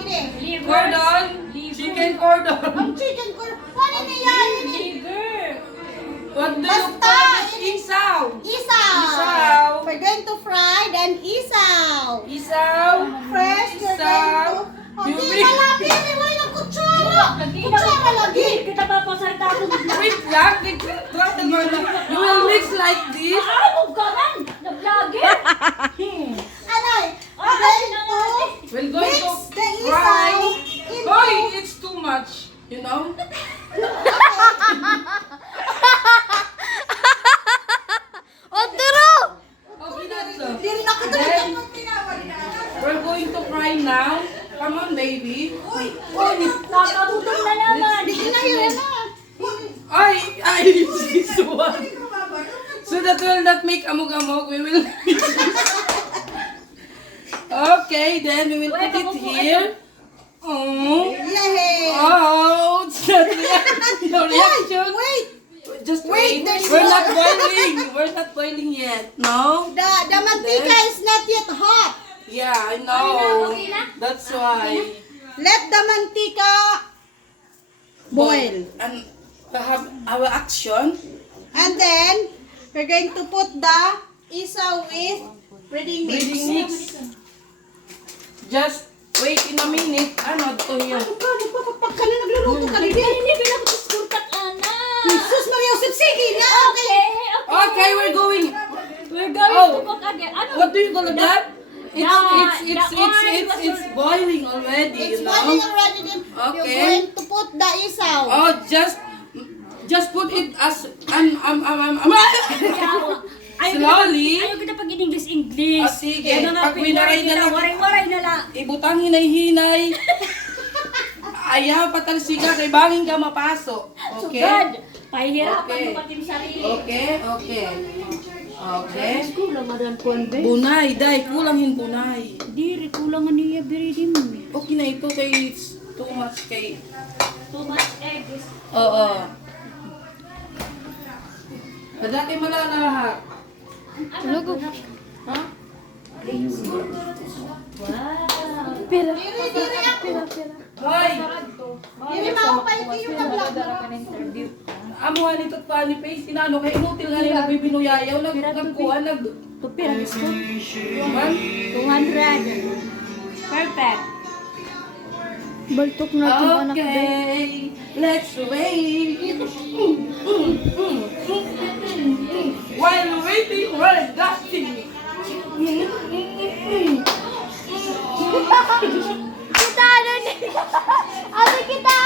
gini. Cordon. Chicken cordon. Ang chicken cordon. Ano niya ini? What do you call this? Isaw. Isaw. We're going to fry then isaw. Isaw. First, we're going to... Hindi malapit. Iway ng kutsara. Kutsara lagi. Kita papasarita ako. Wait lang. You will mix like this. Huwag ka man. Nag-vlogger. Anay, we're going We're going to to mix the fry. isaw into... Hoy, it's too much. You know? Okay, that's all. Hindi rin ako Then, we're going to fry now. Come on, baby. Nakabutong na naman. Hindi na yun na. I use this one. So that will not make amog-amog. We will Okay, then we will put it here. Oh. Yay! Oh, it's not your reaction. Wait! Just Wait, wait. there's We're no- not boiling. We're not boiling yet. No? The mantika is not yet hot. Yeah, I know. That's why. Let the mantika boil. And we have our action. And then, we're going to put the isaw with breading mix. Breading mix. Just wait in a minute. Ano to yun? Ano ka? Nagpapapag ka na, nagluluto ka na. Hindi pinapagkuskurtat, Ana. Jesus Maria Joseph, sige na! Okay, we're going. We're going Oh. to cook again. Ano? What do you call that? The It's boiling already, It's you know? boiling already. Then Okay. You're going to put the isaw. Oh, just put it as slowly. Ayaw kita pag in-English. Ah, sige. Pag winaray na lang. Waray na lang. Ibutang hinay-hinay. Ayaw patalsikan kay bangin ka mapaso. Okay? Sugad. Pahihirapan Okay. mo pati yung sarili. Okay, okay. Okay. Kulang madan kuan be. Bunay, day, kulanghin bunay. Diri kulang niya biridim. Okay na ito kay it's too much kay. Too much eggs. Oo. Kadati malalahat. Logo. Ha? Wow. Diri ako. Hoy! Diri makapaiti yung na-vlog na. Amuhan ito pa ni Pace, inano kay inutil nga nila bibinuyayaw, nagkuha, Tupira gusto. man. 200. Perfect. Baltok na itong anak be. Okay, let's wait. While waiting, we're dusting. Kita ano ni? Ano kita?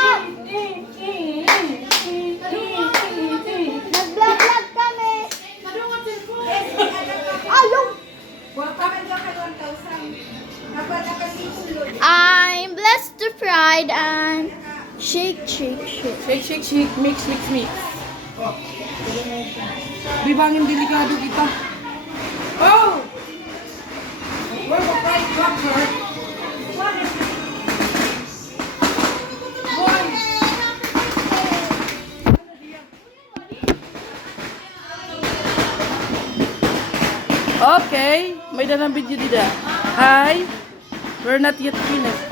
Nag-vlog kami. Ayaw. I'm blessed to pride and shake. Shake, shake, shake, mix, mix, mix. Di bangin delikado kita. Oh! Where the fried cracker? Okay, may dalang video dida. Hi, we're not yet finished.